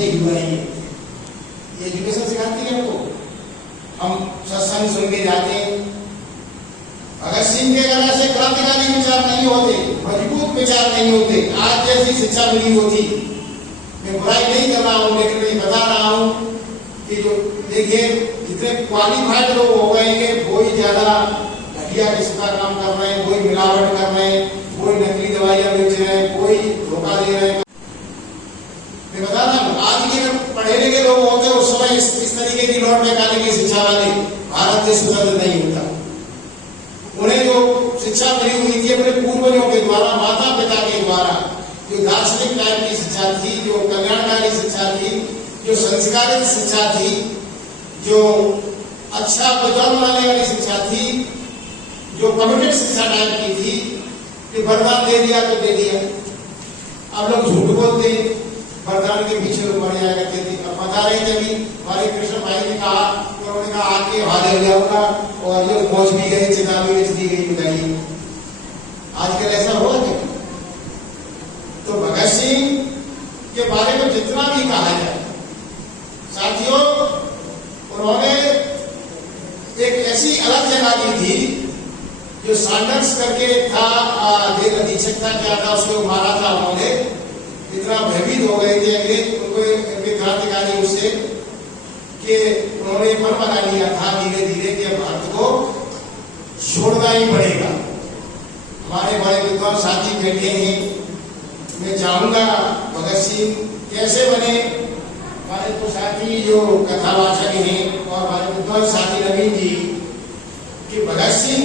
सही हुआ ये एजुकेशन सिखाती है हमको। हम सत्संग सुन के जाते हैं। भगत सिंह के अगर ऐसे क्रांतिकारी विचार नहीं होते, मजबूत विचार नहीं होते, आज जैसी शिक्षा मिली होती। मैं बुराई नहीं कर रहा हूँ, लेकिन मैं बता रहा हूँ कि जो देखिए जितने क्वालिफाइड लोग हो गए हैं, कोई ज्यादा घटिया किस्म का काम कर रहे हैं, कोई मिलावट कर रहे हैं, कोई नकली दवाइयां बेच रहे हैं, कोई धोखा दे रहे हैं। मैं बता रहा हूँ आज के पढ़े लिखे लोग होते उस समय इस तरीके की नोट निकालने की शिक्षा वाले भारत देश स्वतंत्र नहीं होता। उन्हें जो शिक्षा मिली हुई थी अपने पूर्वजों के द्वारा, माता पिता के द्वारा, जो दार्शनिक टाइप की शिक्षा थी, जो कल्याणकारी शिक्षा थी, जो संस्कारित शिक्षा थी, जो अच्छा परिणाम बनाने वाली शिक्षा थी, जो कमिटेड शिक्षा टाइप की थी, कि वरदान दे दिया तो दे दिया। अब लोग झूठ बोलते हैं, वरदान के पीछे लोग बढ़ जाया करते थे। अब बता रहे थे अभी हमारे कृष्ण भाई ने कहा, उन्होंने कहा आके हाथ हो जाऊंगा और जो पहुंच भी गए, चेतावनी बेच दी गई, बताइए आजकल ऐसा हुआ क्या? तो भगत सिंह के बारे में जितना भी कहा जाए साथियों, उन्होंने एक ऐसी अलग जगह दी थी जो सैंडर्स करके था, जेल अधीक्षक था, क्या था, उसको मारा था उन्होंने। इतना भयभीत हो गए थे अंग्रेज, उनको क्रांतिकारी उससे कि उन्होंने मन बना लिया था धीरे धीरे कि भारत को छोड़ना ही पड़ेगा। हमारे बड़े विद्वान साथी बैठे हैं, मैं चाहूंगा भगत सिंह कैसे बने। हमारे तो साथी जो कथावाचक हैं और हमारे विद्वान साथी नवीन जी, कि भगत सिंह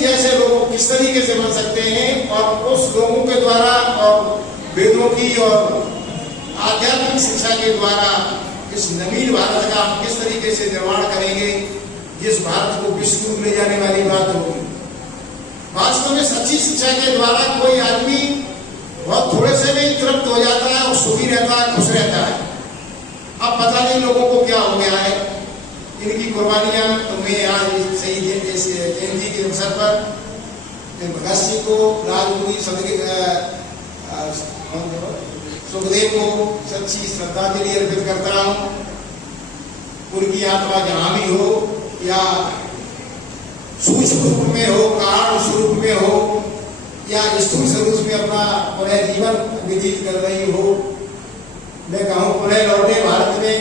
जैसे लोग किस तरीके से बन सकते हैं और उस लोगों के द्वारा और वेदों की और आध्यात्मिक शिक्षा के द्वारा इस नवीन भारत का हम किस तरीके से निर्माण करेंगे, जिस भारत को विश्व में ले जाने वाली बात होगी। वास्तव में सच्ची शिक्षा के द्वारा कोई आदमी बहुत थोड़े से भी तृप्त हो जाता है और सुखी रहता है, खुश रहता है। अब पता नहीं लोगों को क्या हो गया है, इनकी कुर्बानियां। तो मैं आज शहीद जयंती के अवसर पर भगत सिंह को, राजगुरु सुखदेव को सच्ची श्रद्धांजलि अर्पित करता हूँ। उनकी आत्मा जहां भी हो, या सूक्ष्म रूप में हो, कारण स्वरूप में हो, या स्थूल स्वरूप में अपना पुनः जीवन व्यतीत कर रही हो, मैं कहूँ पुनः लौटे भारत में।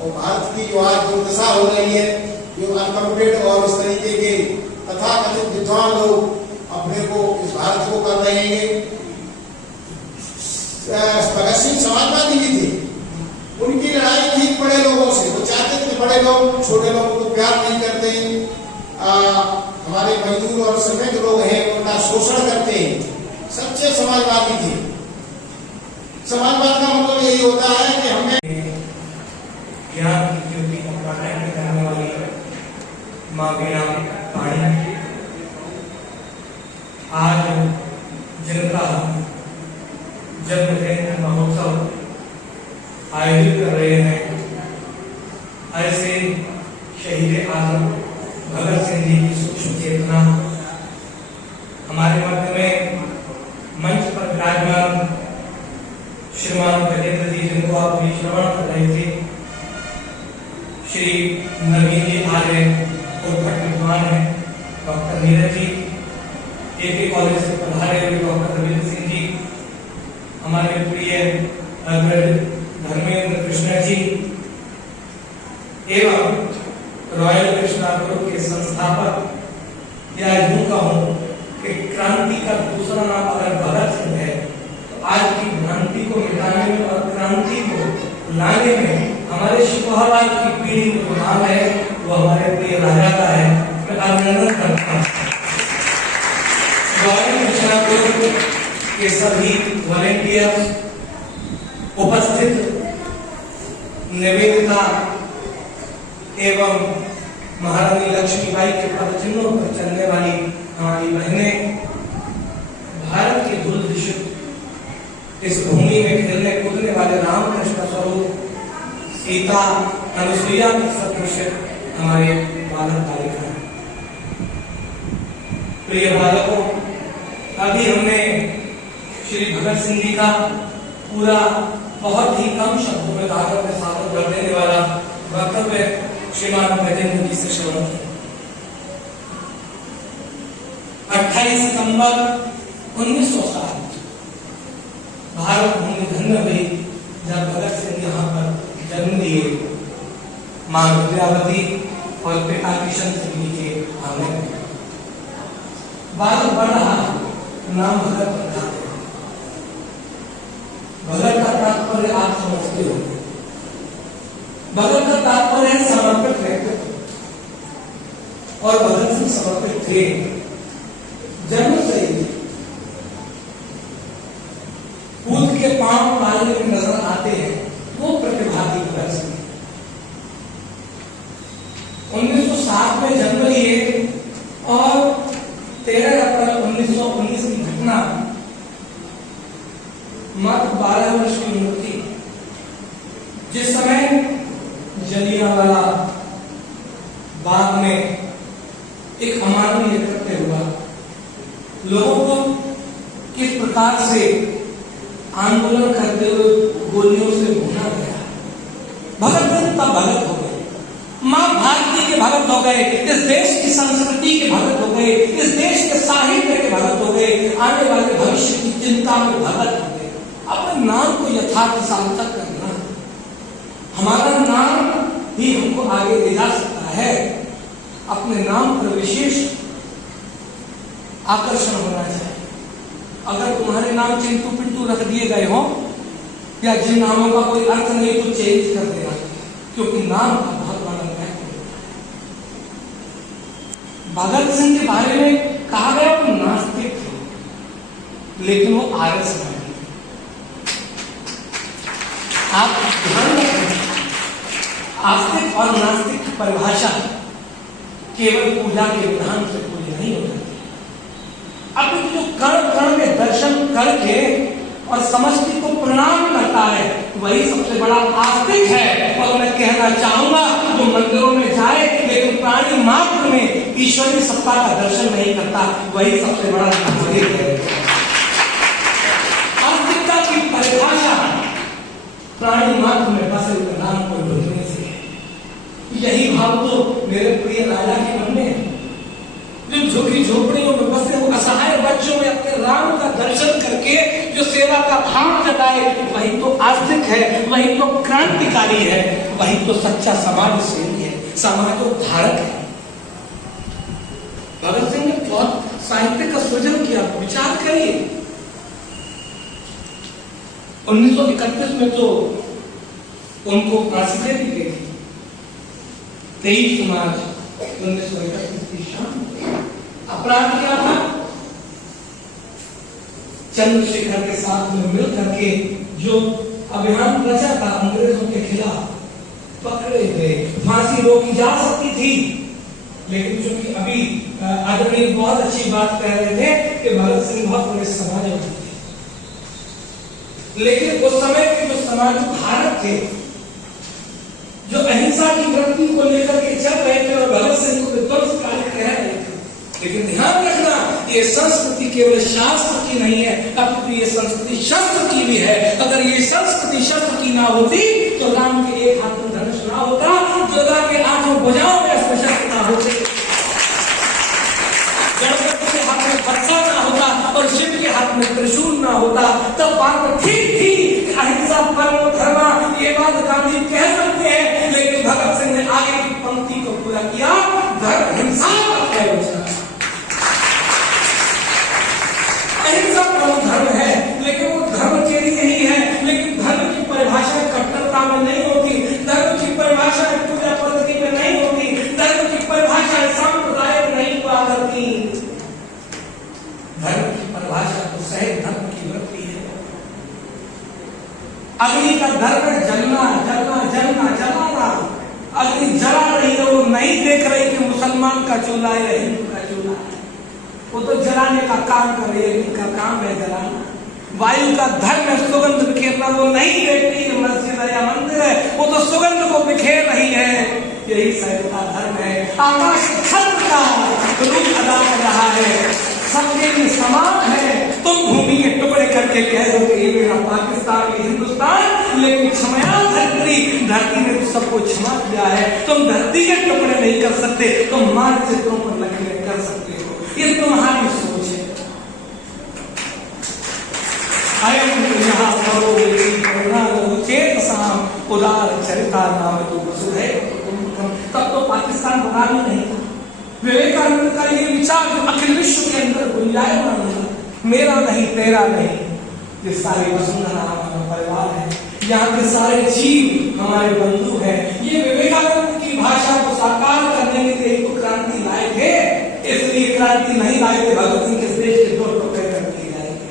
और भारत की जो आज दुर्दशा हो रही है, जो अनकम्प्लीट और इस तरीके के तथाकथित विद्वान लोग अपने को इस भारत को कर रहे हैं। भगत सिंह समाजवादी भी थे, उनकी लड़ाई थी बड़े लोगों से। वो चाहते थे बड़े लोग छोटे लोगों को प्यार नहीं करते, हमारे मजदूर और श्रमिक लोग हैं उनका शोषण करते हैं। सच्चे समाजवादी थे। समाजवाद का मतलब यही होता है कि हमें ज्ञान की ज्योति प्रकाशित करने वाली मां वीणा पाणी आज जिनका जन्म जयंती महोत्सव आयोजित कर रहे हैं, ऐसे शहीद आजम भगत सिंह जी की सूक्ष्म चेतना हमारे मध्य में मंच पर विराजमान श्रीमान गजेंद्र जी, जिनको आप अभी श्रवण कर रहे थे, श्री नवीन जी आर्य उद्भट विद्वान है, डॉक्टर नीरज जी, केके कॉलेज से पढ़ाए हुए डॉक्टर रविंद्र सिंह जी, हमारे प्रिय धर्मेंद्र कृष्ण जी, एवं रॉयल कृष्णा ग्रुप के संस्थापक। या यूं कहूं कि क्रांति का दूसरा नाम अगर भगत सिंह है, तो आज की भ्रांति को मिटाने में और क्रांति को लाने में हमारे शिकोहाबाद की पीढ़ी को नाम है, वो हमारे प्रिय राजा का है। मैं अभिनंदन करता हूँ रॉयल कृष्णा ग्रुप के सभी वॉलेंटियर्स, उपस्थित निवेदिता एवं महारानी लक्ष्मीबाई के पदचिन्हों पर चलने वाली हमारी बहनें, भारत की धूल दूषित इस भूमि में खेलने कूदने वाले रामकृष्ण स्वरूप, सीता अनुसुईया के सदृश हमारे बालक बालिका। प्रिय बालकों, अभी हमने श्री भगत सिंह जी का पूरा बहुत ही कम शब्दों में धारणा में साधन कर देने वाला वक्तव्य श्रीमान गजेंद्र जी से श्रवण किया। 28 सितंबर 1907 भारत भूमि धन्य हुई जब भगत सिंह यहाँ पर जन्म लिए। मां विद्यावती और पिता किशन सिंह जी के आंगन में बालक बढ़ रहा, नाम भगत रखा। भगत का तात्पर्य आप समझते हो। भगत का तात्पर्य है समर्पित व्यक्तित्व, और भगत सिंह समर्पित थे जन्म से ही। कूद के पांव मारने में नजर आते हैं वो प्रतिभागी भगत सिंह। 1907 में जन्म लिए और 13 अप्रैल 1919 की घटना, मात्र 12 वर्ष की उम्र थी जिस समय जलियांवाला बाग में एक अमानवीय कृत्य हुआ। लोगों को किस प्रकार से आंदोलन करते हुए गोलियों से भुना गया। भगत सिंह तब भगत हो गए, मां भारती के भगत हो गए, इस देश की संस्कृति के भगत हो गए, इस देश के साहित्य के भगत हो गए, आने वाले भविष्य की चिंता में भगत हो गए। अपने नाम को यथार्थ सार्थक करना, हमारा नाम ही हमको आगे ले जा सकता है। अपने नाम पर विशेष आकर्षण होना चाहिए। अगर तुम्हारे नाम चिंटू पिंटू रख दिए गए हो या जिन नामों का कोई अर्थ नहीं तो चेंज कर देना, क्योंकि नाम का बहुत बड़ा महत्व है। भगत सिंह के बारे में कहा गया वो नास्तिक थे, लेकिन वो आर्य समाजी थे। आप ध्यान रखें, आस्तिक और नास्तिक की परिभाषा केवल पूजा के विधान से पूरी नहीं हो जाती। अब जो कण कण में दर्शन करके और समष्टि को प्रणाम करता है वही सबसे बड़ा आस्तिक है। और मैं कहना चाहूंगा जो मंदिरों में जाए लेकिन प्राणी मात्र में ईश्वरीय सत्ता का दर्शन नहीं करता वही सबसे बड़ा नास्तिक है। आस्तिकता की परिभाषा प्राणी मात्र में बसे हुए नाम को ढूंढने से है। यही भाव तो मेरे प्रिय राजा के मन में है। जो झुग्गी झोपड़ियों में बसे वो असहाय बच्चों में अपने राम का दर्शन करके जो सेवा का भाव जताए वही तो आस्तिक है, वही तो क्रांतिकारी है, वही तो सच्चा समाज सेवी है, समाजोद्धारक है। भगत सिंह ने बहुत साहित्य का सृजन किया। विचार करिए, 1931 में तो उनको फांसी दे दी गई थी। 23 मार्च 1931 की शाम अपराध क्या था? चंद्रशेखर के साथ में मिल करके जो अभियान रचा था अंग्रेजों के खिलाफ, पकड़े गए। फांसी रोकी जा सकती थी, लेकिन चूंकि अभी आदरणीय बहुत अच्छी बात कह रहे थे कि भगत सिंह बहुत बड़े समाजवादी थे, लेकिन उस समय के जो समाजोद्धारक थे, जो अहिंसा की वृत्ति को लेकर के चल रहे थे और भगत सिंह को विध्वंसकारी कह रहे थे, लेकिन ध्यान रखना ये संस्कृति केवल शास्त्र की नहीं है, अपितु ये संस्कृति शस्त्र की भी है। अगर ये संस्कृति शस्त्र की ना होती तो राम के एक हाथ में धनुष ना होता, जोधा के आठों भुजाओं में अस्त्र ना होते, गणपति के हाथ में बत्सा ना होता और शिव के हाथ में त्रिशूल ना होता, तब बात ठीक थी। अहिंसा परमो धर्म ये बात गांधी कह सकते हैं, लेकिन भगत सिंह ने आगे की पंक्ति को पूरा किया, धर्म हिंसा का है। अहिंसा परम धर्म है, लेकिन वो धर्म के लिए ही है, लेकिन धर्म की परिभाषा कट्टरता में नहीं होती, धर्म की परिभाषा पूजा पद्धति में नहीं होती, धर्म की परिभाषा सांप्रदाय में नहीं हुआ करती। धर्म की परिभाषा तो सहज धर्म की वृत्ति है। अग्नि का धर्म है जलना जलना जलना जलाना। अग्नि जला रही है, वो नहीं देख रही कि मुसलमान का चूल्हा है हिंदू का चूल्हा है, वो तो जलाने का काम कर रही है, इनका काम है जलाना। वायु का धर्म है सुगंध बिखेरना, वो नहीं देखती कि मस्जिद है या मंदिर है, वो तो सुगंध को बिखेर रही है। यही सैनिक का धर्म है। आकाश छत्र का रूप अदा कर रहा है, सबके लिए समान है। तुम भूमि के टुकड़े करके कह दो कि ये मेरा पाकिस्तान ये हिंदुस्तान, लेकिन क्षमया धरती, धरती ने तो सबको क्षमा किया है। तुम धरती के टुकड़े नहीं कर सकते, तुम मान चित्रों पर लकीरें कर सकते हो। ये तुम्हारी सोच है। यहाँ उदार चरिता नाम तो वसुधै कुटुम्बकम। तब तो पाकिस्तान बना भी नहीं था। विवेकानंद का ये विचार जो अखिल विश्व के अंदर गुंजायमान था, मेरा नहीं तेरा नहीं, ये सारी वसुंधरा हमारा परिवार है, यहाँ के सारे जीव हमारे बंधु हैं। ये विवेकानंद की भाषा को साकार करने के लिए तो क्रांति लाए थे, इसलिए क्रांति नहीं लाए थे भगत सिंह के देश के 2 टुकड़े कर दिए जाएंगे।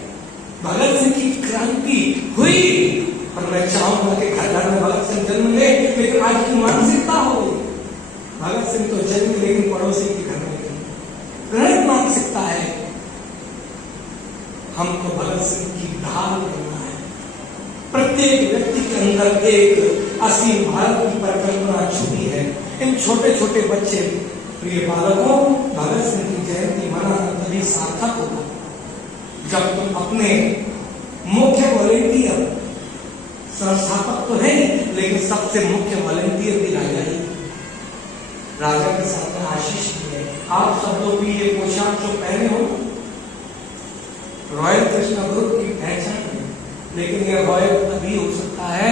भगत सिंह की क्रांति हुई, और मैं चाहूंगा कि घर घर में भगत सिंह जन्म ले, लेकिन आज की मानसिकता हो गई भगत सिंह तो जन्म लेकिन पड़ोसी के घर में गलत मानसिकता है। हमको भगत सिंह की ढाल करना है। प्रत्येक व्यक्ति के अंदर एक असीम भारत की परिकल्पना छुपी है। इन छोटे छोटे बच्चे, प्रिय बालकों, भगत सिंह की जयंती मनाना तभी सार्थक होगा जब तुम अपने मुख्य वॉलेंटियर, संस्थापक तो है लेकिन सबसे मुख्य वॉलेंटियर भी राजा ही। राजा के साथ में आशीष भी है। आप सब लोग भी ये पोशाक जो पहने हो रॉयल कृष्णा ग्रुप की पहचान है, लेकिन ये रॉयल तभी हो सकता है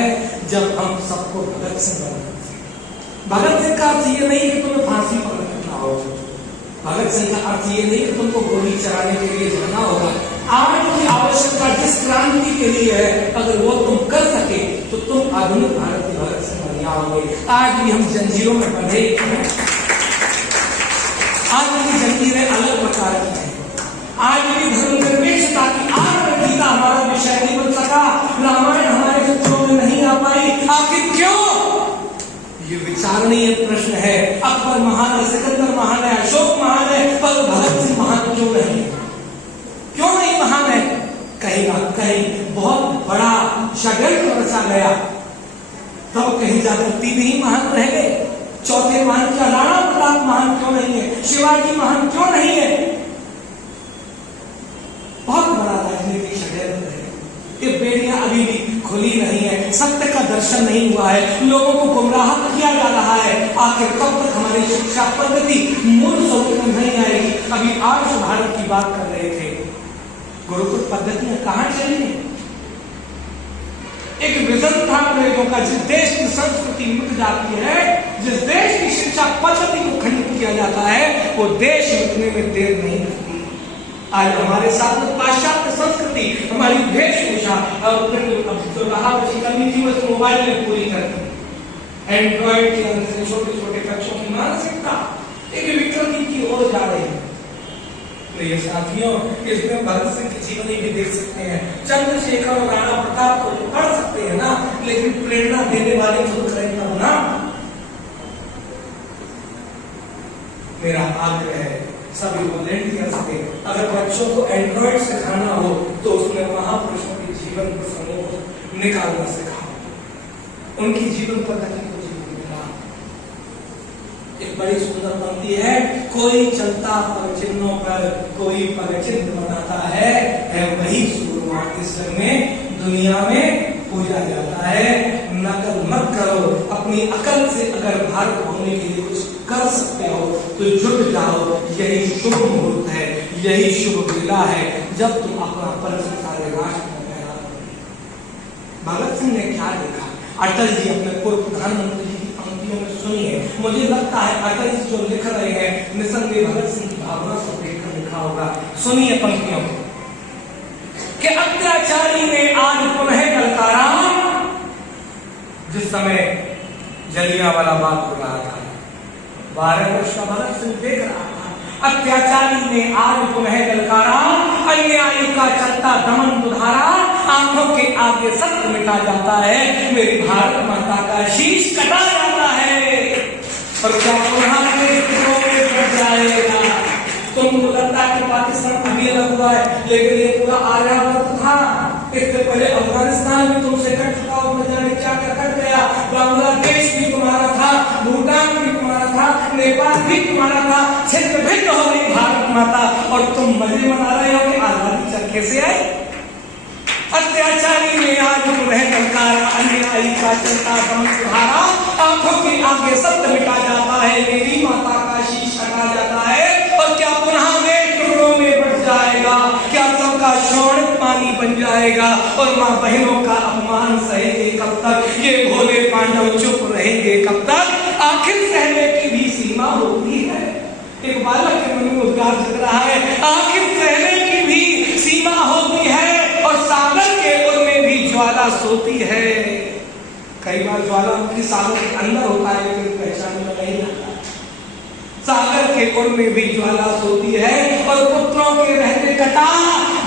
जब हम सबको भगत सिंह बनाते। भगत सिंह का अर्थ ये नहीं कि तुम्हें फांसी पर रखना हो। भगत सिंह का अर्थ ये नहीं कि तुमको गोली चलाने के लिए जाना होगा। आज की आवश्यकता जिस क्रांति के लिए है, अगर वो तुम कर सके तो तुम आधुनिक भारत के भगत सिंह बन जाओगे। आज भी हम जंजीरों में बंधे हैं। आज की जंजीरें अलग प्रकार की हैं। आज भी धर्मनिरपेक्षता की आग गीता हमारा विषय नहीं बन सका, रामायण हमारे चित्रों में नहीं आ पाई। आखिर क्यों? ये विचारणीय प्रश्न है। अकबर महान है, सिकंदर महान है, अशोक महान है, पर भगत सिंह महान क्यों नहीं? क्यों नहीं महान है? कहीं ना कहीं बहुत बड़ा षड्यंत्र रचा गया, तब तो कहीं जाकर 3 ही महान रह गए। चौथे महान क्या राणा प्रताप महान क्यों नहीं है? शिवाजी महान क्यों नहीं है? बहुत बड़ा राजनीतिक षड्यंत्र है। ये बेड़ियां अभी भी खुली नहीं है, सत्य का दर्शन नहीं हुआ है, लोगों को गुमराह किया जा रहा है। आखिर कब तक हमारी शिक्षा पद्धति मूल स्वरूप में नहीं आएगी? अभी आर्ष भारत की बात कर रहे थे, गुरुकुल पद्धतियां कहां चली? एक विजन था अंग्रेजों का, जिस देश की संस्कृति मिट जाती है, जिस देश की शिक्षा पद्धति को खंडित किया जाता है, वो देश मिटने में देर नहीं लगती। आज हमारे साथ में पाश्चात्य संस्कृति, हमारी वेशभूषा और जो रहा बची कमी थी वो मोबाइल में पूरी कर दी। एंड्रॉइड के अंदर से छोटे छोटे बच्चों की मानसिकता एक विकृति की ओर जा रही है। तो ये साथियों, इसमें भगत सिंह की जीवनी भी देख सकते हैं, चंद्रशेखर और राणा प्रताप को पढ़ सकते हैं ना, लेकिन प्रेरणा देने वाले खुद करें तब ना। मेरा आग्रह है सभी वॉलेंटियर्स के, अगर बच्चों को एंड्रॉइड सिखाना हो तो उसमें महापुरुषों के जीवन प्रसंगों को निकालना सिखाओ, उनकी जीवन पद्धति को जीवन। एक बड़ी सुंदर पंक्ति है, कोई चलता पग चिन्हों पर कोई पग चिन्ह बनाता है वही सूरमा इस में दुनिया में पूजा जाता है। नकल मत करो, अपनी अकल से अगर भारत होने के लिए कुछ कर सकते हो तो जुट जाओ। यही शुभ मुहूर्त है, यही शुभ वेला है जब तुम अपना परिचय सारे राष्ट्र में फैला दो। भगत सिंह ने क्या देखा? अटल जी अपने पूर्व प्रधानमंत्री जी की पंक्तियों में सुनिए, मुझे लगता है अटल जी जो लिख रहे हैं निसंदेह भगत सिंह की भावना को देखकर लिखा होगा। सुनिए पंक्तियों को कि अत्याचारी ने आज पुनः ललकारा, जिस समय जलियांवाला बाग हो रहा था, 12 वर्ष का भगत सिंह देख रहा था। अत्याचारी ने आज पुनः ललकारा, अन्यायी का चलता दमन दुधारा, आंखों के आगे सत्य मिटा जाता है, मेरी भारत माता का शीश कटा जाता है। और क्या पुनः जाएगा? तुमको लगता है कि पाकिस्तान अभी अलग हुआ है, लेकिन ये पूरा आर्यावर्त था। इससे पहले अफगानिस्तान भी तुमसे कट चुका हो, न जाने क्या क्या कट गया। बांग्लादेश भी तुम्हारा था, भूटान भी तुम्हारा था, नेपाल भी तुम्हारा था। क्षेत्र भिन्न हो गई भारत माता और तुम मजे मना रहे हो कि आजादी चरखे से आई। अत्याचारी ने आज पुनः ललकारा, नाई का चलता दम सुधारा, आंखों के आगे सत्य मिटा जाता है, मेरी माता का शीश हटा जाता है, और क्या पुनः देश टुकड़ों में बढ़ जाएगा, क्या सबका शोणित पानी बन जाएगा, और माँ बहनों का अपमान सहेंगे कब तक, ये भोले पांडव चुप रहेंगे कब तक, आखिर सहने की भी सीमा होती है। एक बालक के मन में उद्गार जग रहा है, आखिर सहने की भी सीमा होती है, और सागर के उर में भी ज्वाला सोती है। कई बार ज्वाला की सागर के अंदर होता है लेकिन पहचान में नहीं आता। सागर के उर में भी ज्वाला सोती है, और पुत्रों के रहते कटा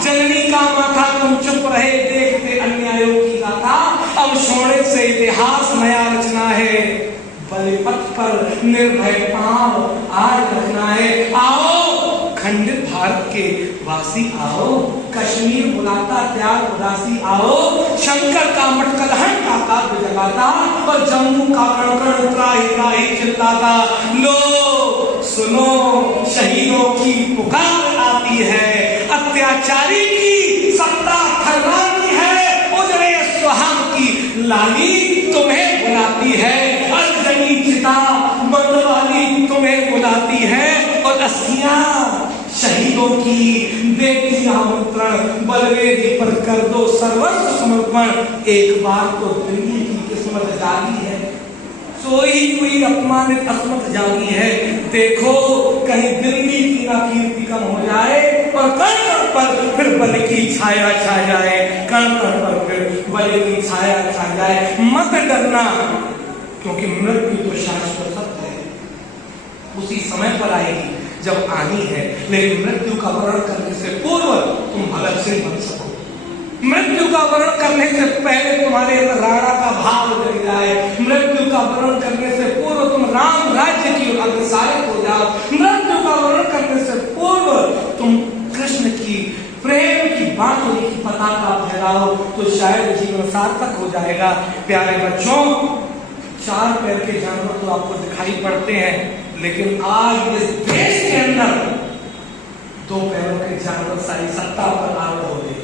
जननी का माथा, तुम चुप रहे देखते अन्यायों की गाथा, अब सोने से इतिहास नया रचना है, बलि पथ पर निर्भय पांव आज रखना है। आओ खंडित भारत के वासी आओ, कश्मीर बुलाता त्याग उदासी आओ, शंकर का मटकलहन का काव्य जगाता, और जम्मू का कण त्राही त्राही चिल्लाता, लो सुनो शहीदों की पुकार आती है, अत्याचारी की सत्ता थर्राती है, उजड़े सुहाग की लाली तुम्हें बुलाती है, अर्जनी चिता मतवाली तुम्हें बुलाती है, और अस्थियां शहीदों की देती आमंत्रण, बलवेदी पर कर दो सर्वस्व समर्पण, एक बार तो दिल्ली की किस्मत जागी है, सोई हुई अपमानित अस्मत जागी है, देखो कहीं दिल्ली की ना कीर्ति कम हो जाए, और कण कण पर फिर बल की छाया छा जाए, कण कण पर फिर बल की छाया छा जाए। मत डरना, क्योंकि मृत्यु तो शाश्वत सत्य है, उसी समय पर आएगी जब आनी है, लेकिन मृत्यु का वर्णन करने से पूर्व तुम भगत सिंह बन सको, मृत्यु का वर्णन करने से पहले तुम्हारे अंदर राणा का भाव जग जाए, मृत्यु का वर्णन करने से पूर्व तुम राम राज्य की ओर अग्रसर हो जाओ, मृत्यु का वर्णन करने से पूर्व तुम कृष्ण की प्रेम की बांसुरी की पताका फहराओ, तो शायद जीवन सार्थक हो जाएगा। प्यारे बच्चों, चार पैर के जानवर तो आपको दिखाई पड़ते हैं, लेकिन आज इस देश के अंदर दो पैरों के जानवर सारी सत्ता पर आरूढ़ हो गए।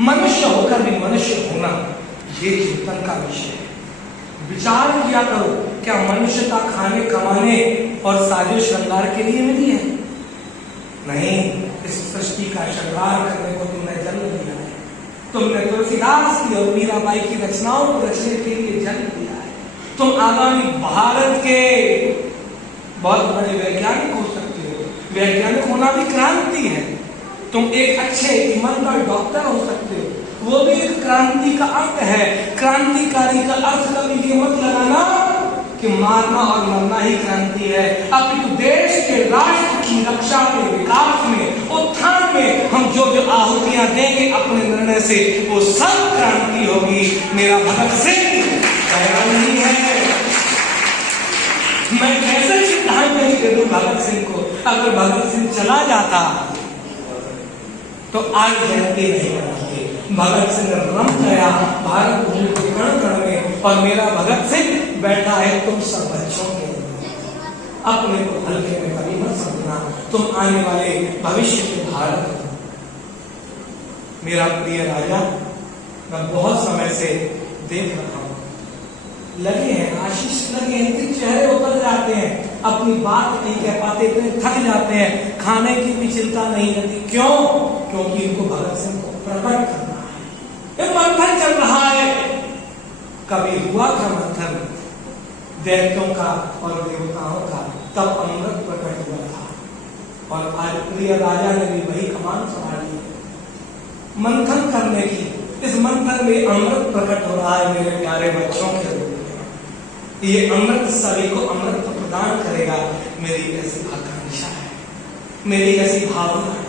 मनुष्य होकर भी मनुष्य होना, ये चिंतन का विषय है। विचार किया करो, क्या मनुष्यता खाने कमाने और साजो श्रृंगार के लिए मिली है? नहीं, इस सृष्टि का श्रृंगार करने को तुमने जन्म दिया है, तुमने तुलसीदास की और मीराबाई की रचनाओं को रचने के लिए जन्म दिया है, तुम आगामी भारत के बहुत बड़े वैज्ञानिक हो सकते हो, वैज्ञानिक होना भी क्रांति है, तुम एक अच्छे ईमानदार डॉक्टर हो सकते हो, वो भी एक क्रांति का अंग है। क्रांतिकारी का अर्थ कभी ये मत लगाना कि मारना और मरना ही क्रांति है, अपितु देश के राष्ट्र की रक्षा में, विकास में, उत्थान में हम जो जो आहुतियां देंगे अपने निर्णय से, वो सब क्रांति होगी। मेरा भगत सिंह तैयार नहीं है, मैं कैसे श्रद्धांजलि दे दूं भगत सिंह को? अगर भगत सिंह चला जाता तो आज जयंती नहीं मनाते। भगत सिंह रम गया भारत भूमि के कण कण में, और मेरा भगत सिंह बैठा है तुम सब बच्चों के। अपने को हल्के में कभी मत समझना, तुम आने वाले भविष्य के भारत हो। मेरा प्रिय राजा, मैं बहुत समय से देख रहा हूं, लगे हैं आशीष लगे हैं, इनके चेहरे उतर जाते हैं, अपनी बात नहीं कह पाते, इतने थक जाते हैं, खाने की भी चिंता नहीं रहती। क्यों? क्योंकि इनको भगत सिंह को प्रकट करना है। मंथन चल रहा है, कभी हुआ था मंथन दैत्यों का और देवताओं का, तब अमृत प्रकट हुआ था, और आज प्रिय राजा ने भी वही कमान संभाली है मंथन करने की। इस मंथन में अमृत प्रकट हो रहा है मेरे प्यारे बच्चों के रूप में। ये अमृत सभी को अमृत प्रदान करेगा, मेरी ऐसी आकांक्षा है, मेरी ऐसी भावना है।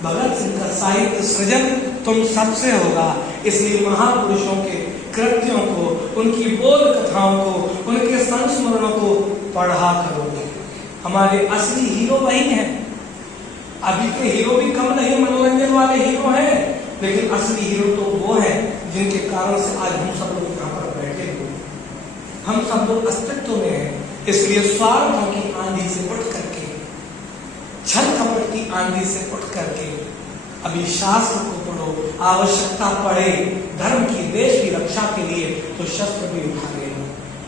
भगत सिंह का साहित्य सृजन तुम सबसे होगा, इसलिए महापुरुषों के कृत्यों को, उनकी बोध कथाओं को, उनके संस्मरणों को पढ़ा करोगे। हमारे असली हीरो वही हैं। अभी के हीरो भी कम नहीं, मनोरंजन वाले हीरो हैं, लेकिन असली हीरो तो वो हैं जिनके कारण से आज हम सब लोग यहाँ पर बैठे हुए हैं। हम सब लोग अस्तित्व में हैं, इसलिए स्वार्थ की आंधी से उठ करके, छल कपट की आंधी से उठ करके अभी शास्त्र को पढ़ो, आवश्यकता पड़े धर्म की, देश की रक्षा के लिए तो शस्त्र भी उठा लेना,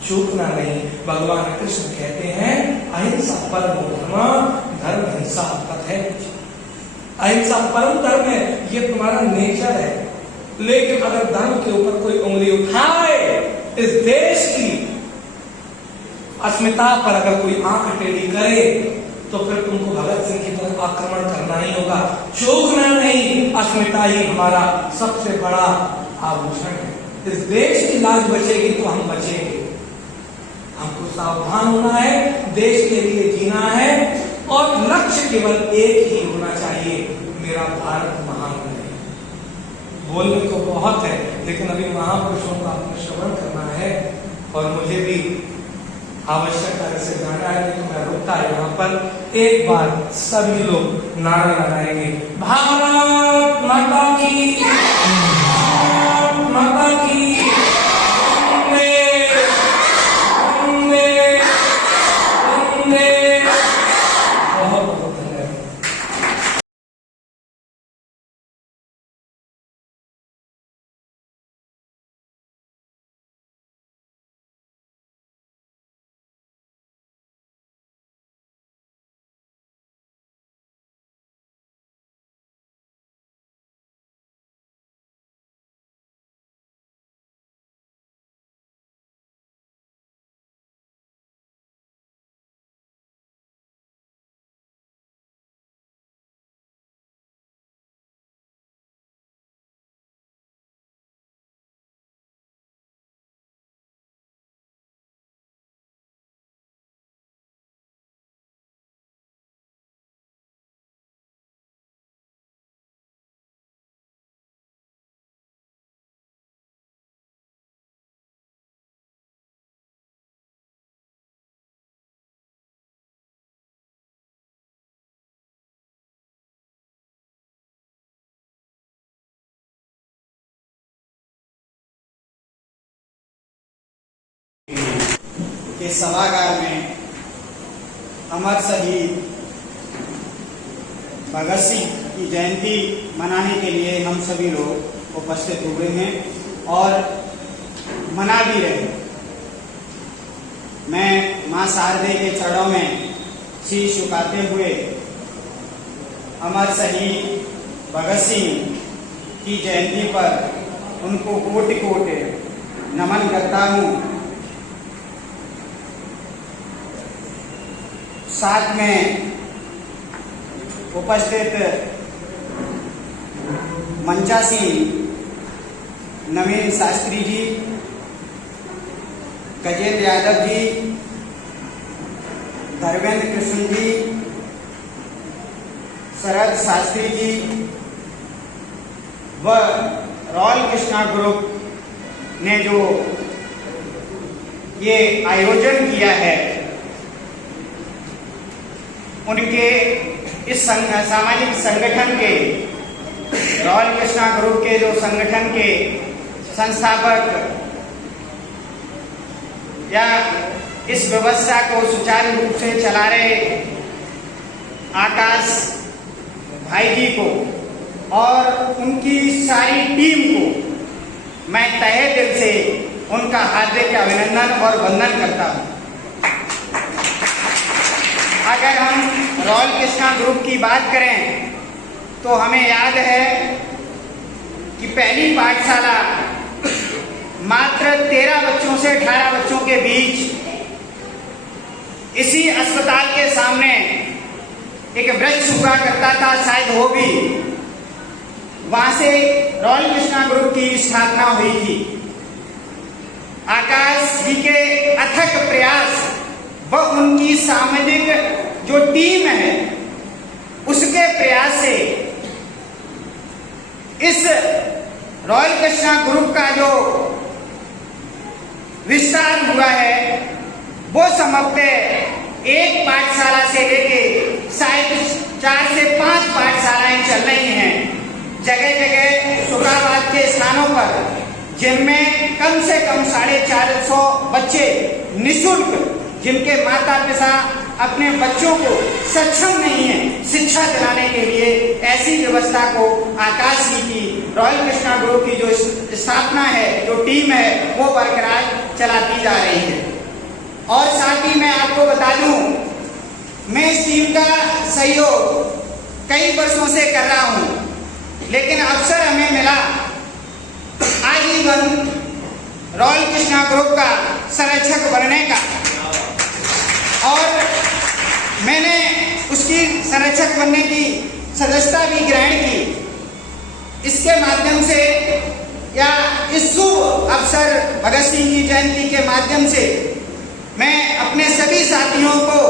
चूकना नहीं। भगवान कृष्ण कहते हैं अहिंसा परमो धर्म, धर्म हिंसा पथ है। अहिंसा परम धर्म है, ये तुम्हारा नेचर है। लेकिन अगर धर्म के ऊपर कोई उंगली उठाए, इस देश की अस्मिता पर अगर कोई आंख टेढ़ी करे, तो फिर तुमको भगत सिंह की तरह आक्रमण करना ही होगा, चूकना नहीं। अस्मिता ही हमारा सबसे बड़ा आभूषण है। इस देश की लाज बचेगी तो हम बचेंगे। हमको सावधान होना है, देश के लिए जीना है, और लक्ष्य केवल एक ही होना चाहिए, मेरा भारत महान है। बोलने को बहुत है, लेकिन अभी महापुरुषों का अपना श्रवण करना है, और मुझे भी आवश्यकता से जाना है, तो मैं रुकता है यहाँ पर। एक बार सभी लोग नारा लगाएंगे, भारत माता की, भारत माता की, वंदे वंदे वंदे। बहुत बहुत धन्यवाद। के सभागार में अमर शहीद भगत सिंह की जयंती मनाने के लिए हम सभी लोग उपस्थित हुए हैं और मना भी रहे। मैं मां शारदे के चरणों में शीश झुकाते हुए अमर शहीद भगत सिंह की जयंती पर उनको कोटि कोटि नमन करता हूँ। साथ में उपस्थित मंचासीन नवीन शास्त्री जी, गजेंद्र यादव जी, धर्मेंद्र कृष्ण जी, शरद शास्त्री जी व रॉयल कृष्णा ग्रुप ने जो ये आयोजन किया है, उनके इस सामाजिक संगठन के, रॉयल कृष्णा ग्रुप के जो संगठन के संस्थापक या इस व्यवस्था को सुचारू रूप से चला रहे आकाश भाई जी को और उनकी सारी टीम को मैं तहे दिल से उनका हार्दिक अभिनंदन और वंदन करता हूं। अगर हम रॉयल कृष्णा ग्रुप की बात करें तो हमें याद है कि पहली पाठशाला मात्र 13 बच्चों से 18 बच्चों के बीच इसी अस्पताल के सामने एक वृक्ष उगा करता था, शायद हो भी, वहां से रॉयल कृष्णा ग्रुप की स्थापना हुई थी। आकाश जी के अथक प्रयास व उनकी सामाजिक जो टीम है उसके प्रयास से इस रॉयल कृष्णा ग्रुप का जो विस्तार हुआ है वो संभवतः एक पाठशाला से लेके शायद 4 से 5 पाठशालाएं चल रही हैं जगह जगह शुक्राबाद के स्थानों पर, जिनमें कम से कम 450 बच्चे निःशुल्क, जिनके माता पिता अपने बच्चों को सक्षम नहीं है शिक्षा दिलाने के लिए, ऐसी व्यवस्था को आकाश जी की रॉयल कृष्णा ग्रुप की जो स्थापना है, जो टीम है, वो बरकरार चलाती जा रही है। और साथ ही मैं आपको बता दूं, मैं इस टीम का सहयोग कई वर्षों से कर रहा हूं, लेकिन अवसर हमें मिला आजीवन रॉयल कृष्णा ग्रुप का संरक्षक बनने का, और मैंने उसकी संरक्षक बनने की सदस्यता भी ग्रहण की। इसके माध्यम से या इस शुभ अवसर भगत सिंह की जयंती के माध्यम से मैं अपने सभी साथियों को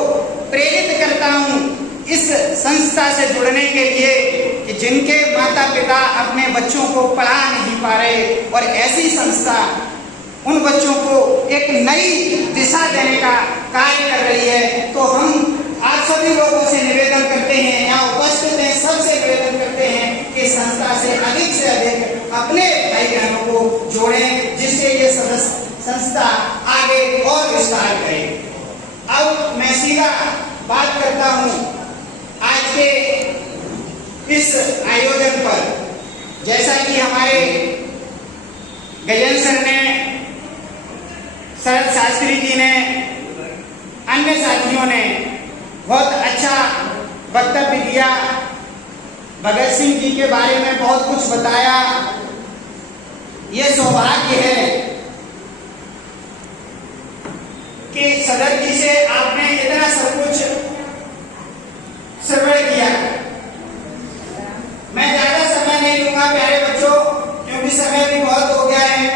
प्रेरित करता हूं इस संस्था से जुड़ने के लिए कि जिनके माता पिता अपने बच्चों को पढ़ा नहीं पा रहे, और ऐसी संस्था उन बच्चों को एक नई दिशा देने का कार्य कर रही है। तो हम आप सभी लोगों से निवेदन करते हैं, यहाँ उपस्थित हैं, सबसे निवेदन करते हैं कि संस्था से अधिक अपने भाई बहनों को जोड़ें, जिससे ये संस्था आगे और विस्तार करे। अब मैं सीधा बात करता हूँ आज के इस आयोजन पर। जैसा कि हमारे गजेंद्र सर ने, शरद शास्त्री जी ने, अन्य साथियों ने बहुत अच्छा वक्तव्य दिया, भगत सिंह जी के बारे में बहुत कुछ बताया। ये सौभाग्य है कि सदर जी से आपने इतना सब कुछ श्रवण किया। मैं ज्यादा समय नहीं लूंगा प्यारे बच्चों, क्योंकि समय भी बहुत हो गया है।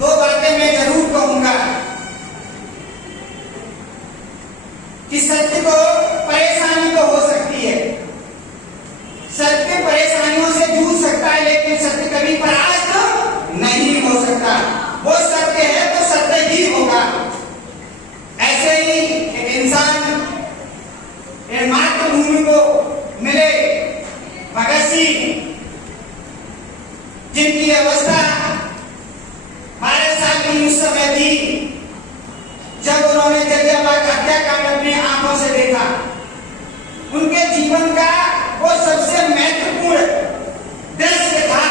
दो बातें मैं जरूर कहूंगा कि सत्य को परेशानी तो हो सकती है, सत्य परेशानियों से जूझ सकता है, लेकिन सत्य कभी परास्त नहीं हो सकता। वो सत्य है तो सत्य ही होगा। ऐसे ही एक इंसान मातृभूमि को मिले भगत सिंह, जिनकी अवस्था 12 साल की उस समय थी जब उन्होंने जलियांवाला हत्याकांड अपनी आंखों से देखा। उनके जीवन का वो सबसे महत्वपूर्ण दृश्य था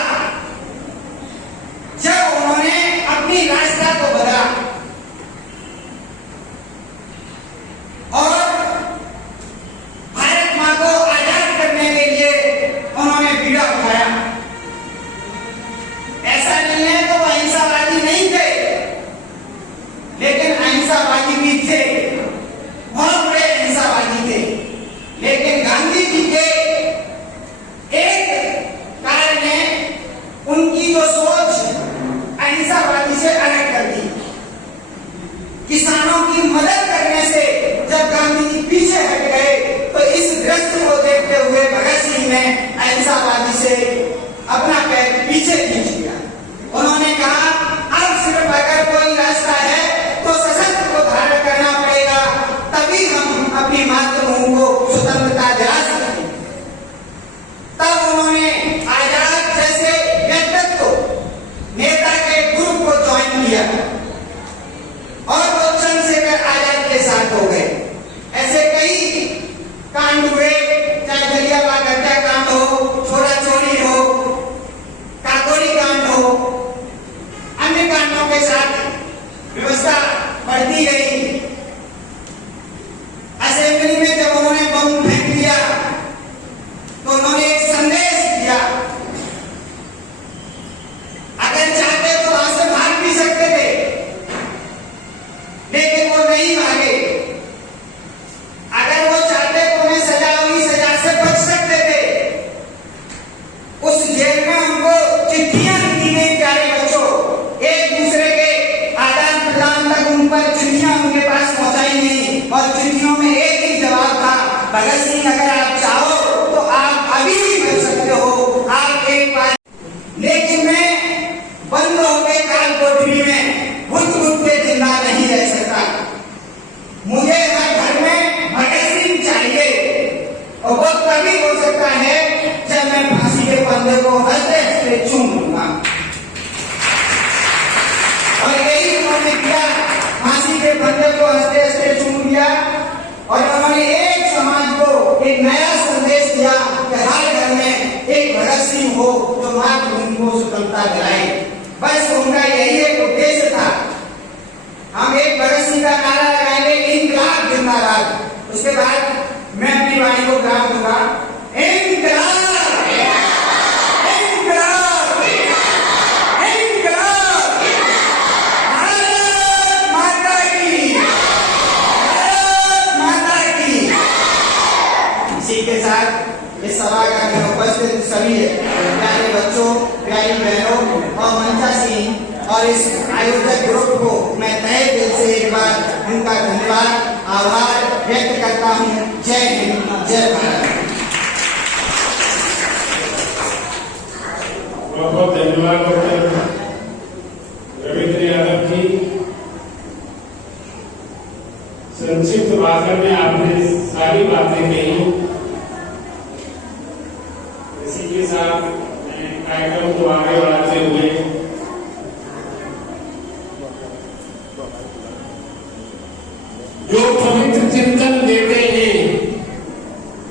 जब उन्होंने अपनी रास्ता को बदला और भारत मां को आजाद करने के लिए उन्होंने बीड़ा उठाया। ऐसा नहीं है तो वो अहिंसावादी नहीं थे, लेकिन अहिंसावादी भी थे, बहुत बड़े अहिंसावादी थे। लेकिन गांधी जी के एक कार्य ने उनकी जो सोच अहिंसावादी से अलग कर दी। किसानों की मदद करने से जब गांधी जी पीछे हट गए, तो इस दृश्य को देखते हुए भगत सिंह ने अहिंसावादी से अपना पैर पीछे खींच लिया। उन्होंने कहा अब सिर्फ अगर कोई रास्ता है तो सशस्त्र को धारण करना पड़ेगा, तभी हम अपनी मातृभूमि को स्वतंत्रता दिला सकते। तब उन्होंने आजाद जैसे व्यक्तित्व नेता के ग्रुप को ज्वाइन किया और वो चंद्रशेखर आजाद के साथ हो गए। ऐसे कई कांड हुए, चाहे जलियांवाला हत्याकांड हो, छोरा चोरी हो, काकोरी कांड हो, अन्य कांडों के साथ व्यवस्था बढ़ती गई। असेंबली में जब उन्होंने बम फेंक दिया तो उन्होंने एक संदेश दिया। अगर चाहते तो वहां से भाग भी सकते थे, लेकिन वो नहीं भागे। अगर वो चाहते तो उन्हें सजा हुई सजा से बच सकते थे। उस जेल में उनको चिट्ठियां लिखी गई प्यारे बच्चों, एक दूसरे के आदान प्रदान तक उन पर चिट्ठियां उनके पास पहुंचाई गई, और चिट्ठियों में एक ही जवाब था, भगत सिंह अगर आप चाहो तो आप अभी भी कर सकते हो, आप एक बार। लेकिन मैं बंद हो गए काल कोठरी में घुट घुट के जिंदा नहीं रह सकता। मुझे हर घर में भगत सिंह चाहिए, और वो तभी हो सकता है जब मैं फांसी के फंदे को हंसते हंसते चूम लूंगा। और यही उन्होंने किया, फांसी के फंदे को हंसते हंसते चूम लिया। एक नया संदेश दिया कि हर घर में एक भगत सिंह हो जो मातृभूमि को स्वतंत्रता दिलाए। बस उनका यही एक उद्देश्य था। हम एक भगत सिंह का नारा लगाएंगे, इंकलाब जिंदाबाद। उसके बाद मैं अपनी वाणी को विराम दूंगा। इंकलाब, इंकलाब, इंकलाब, भारत माता की, भारत माता की। इसी के साथ इस सभागार में उपस्थित सभी प्यारे बच्चों, प्यारी बहनों और मंचासीन और इस आयोजक ग्रुप को मैं तहे दिल से एक बार उनका धन्यवाद, आभार व्यक्त करता हूँ। जय हिंद, जय भारत। बहुत बहुत धन्यवाद डॉक्टर रविंद्र यादव जी। संक्षिप्त भाषण में आपने सारी बातें कही। इसी के साथ कार्यक्रम को आगे बढ़ाते हुए जो पवित्र चिंतन देते हैं,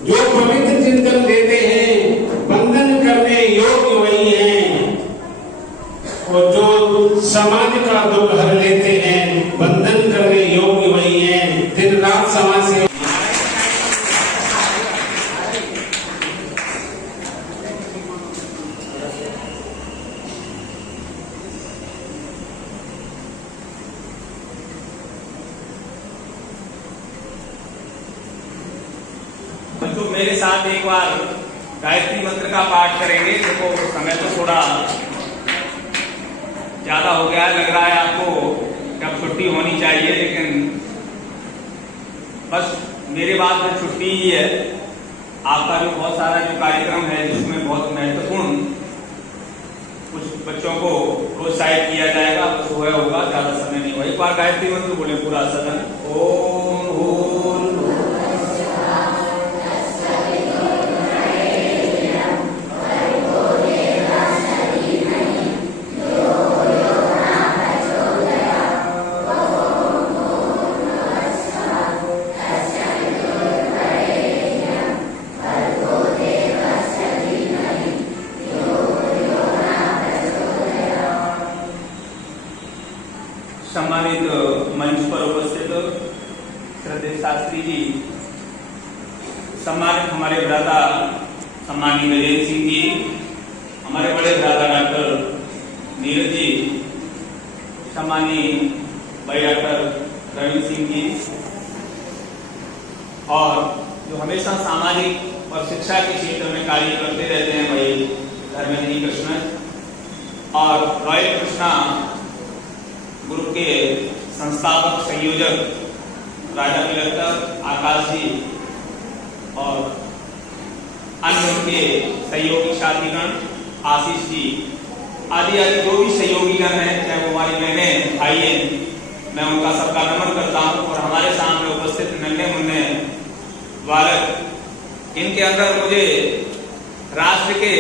जो पवित्र चिंतन देते हैं, वंदन करने योग्य वही हैं, और जो समाज का दुख हर लेते हैं, वंदन करने योग्य वही हैं। दिन रात समाज से तो मेरे साथ एक बार गायत्री मंत्र का पाठ करेंगे। देखो समय तो थोड़ा ज्यादा हो गया है, लग रहा है आपको कि अब छुट्टी होनी चाहिए, लेकिन बस मेरे बात में छुट्टी ही है। आपका जो बहुत सारा जो कार्यक्रम है जिसमें बहुत महत्वपूर्ण कुछ बच्चों को प्रोत्साहित किया जाएगा, बस वो होगा, ज्यादा समय नहीं होगा। एक बार गायत्री मंत्र बोले पूरा सदन। ओम भूर्भुवः सम्मानित मंच पर उपस्थित श्रद्धेय शास्त्री जी, सम्मानित हमारे भ्राता सम्मानित गजेंद्र सिंह जी, हमारे बड़े भ्राता डॉक्टर नीरज जी, सम्मानित भाई डॉक्टर रविंद्र सिंह जी, और जो हमेशा सामाजिक और शिक्षा के क्षेत्र में कार्य करते रहते हैं भाई धर्मेंद्र कृष्ण, और रॉयल कृष्णा ग्रुप के संस्थापक संयोजक राजा तिलक आकाश जी, और अन्य उनके सहयोगी साथीगण आशीष जी आदि आदि जो भी सहयोगीगण हैं, चाहे वो हमारी बहनें भाई हैं, मैं उनका सबका नमन करता हूँ। और हमारे सामने उपस्थित नन्हे मुन्ने बालक, इनके अंदर मुझे राष्ट्र के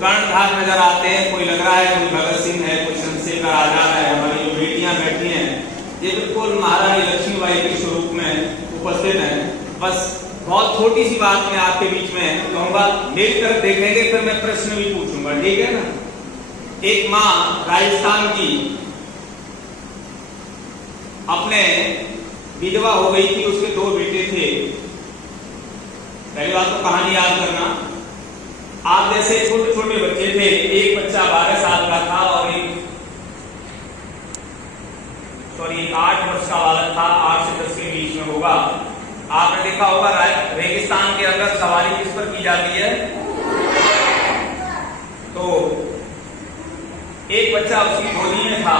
कर्णधार नजर आते हैं। कोई लग रहा है कोई भगत सिंह है, कोई चंद्रशेखर आजाद है। हमारी जो बेटियां बैठी हैं ये बिल्कुल महारानी लक्ष्मीबाई के स्वरूप में उपस्थित हैं। बस बहुत छोटी सी बात मैं आपके बीच में कहूंगा, मेरी तरफ देखेंगे फिर मैं प्रश्न भी पूछूंगा, ठीक है ना। एक माँ राजस्थान की अपने विधवा हो गई थी, उसके 2 बेटे थे। पहली बात तो कहानी याद करना, आप जैसे छोटे छोटे बच्चे थे, एक बच्चा 12 साल का था और एक 8 वर्ष का बालक था, 8 से 10 के बीच में होगा। आपने देखा होगा रेगिस्तान के अंदर सवारी किस पर की जाती है, तो एक बच्चा उसकी गोदी में था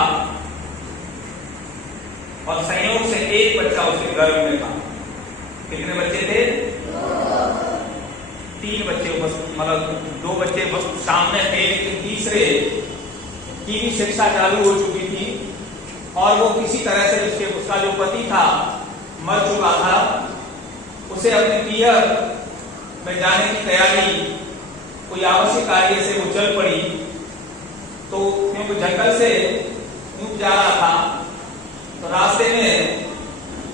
और संयोग से एक बच्चा उसके गर्भ में था। कितने बच्चे थे? 3 बच्चे, मतलब 2 बच्चे बस सामने थे, लेकिन तीसरे की भी शिक्षा चालू हो चुकी थी और वो किसी तरह से उसका जो पति था मर चुका था, उसे अपने पियर में जाने की तैयारी, कोई आवश्यक कार्य से वो चल पड़ी। तो क्योंकि जंगल से जा रहा था तो रास्ते में